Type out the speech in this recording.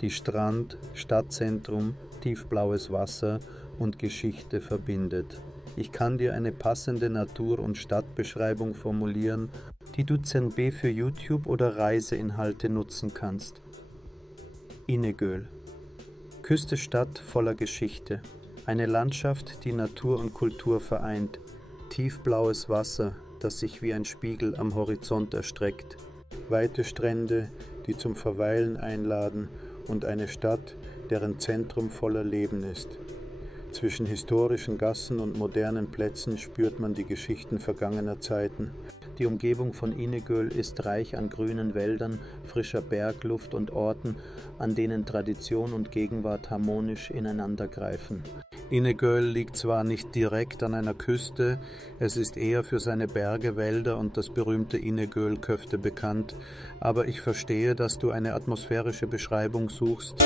die Strand, Stadtzentrum, tiefblaues Wasser und Geschichte verbindet. Ich kann dir eine passende Natur- und Stadtbeschreibung formulieren, die du ZNB für YouTube oder Reiseinhalte nutzen kannst. Inegöl. Küste-Stadt voller Geschichte. Eine Landschaft, die Natur und Kultur vereint. Tiefblaues Wasser, das sich wie ein Spiegel am Horizont erstreckt. Weite Strände, die zum Verweilen einladen, und eine Stadt, deren Zentrum voller Leben ist. Zwischen historischen Gassen und modernen Plätzen spürt man die Geschichten vergangener Zeiten. Die Umgebung von Inegöl ist reich an grünen Wäldern, frischer Bergluft und Orten, an denen Tradition und Gegenwart harmonisch ineinandergreifen. Inegöl liegt zwar nicht direkt an einer Küste, es ist eher für seine Berge, Wälder und das berühmte Inegöl-Köfte bekannt, aber ich verstehe, dass du eine atmosphärische Beschreibung suchst.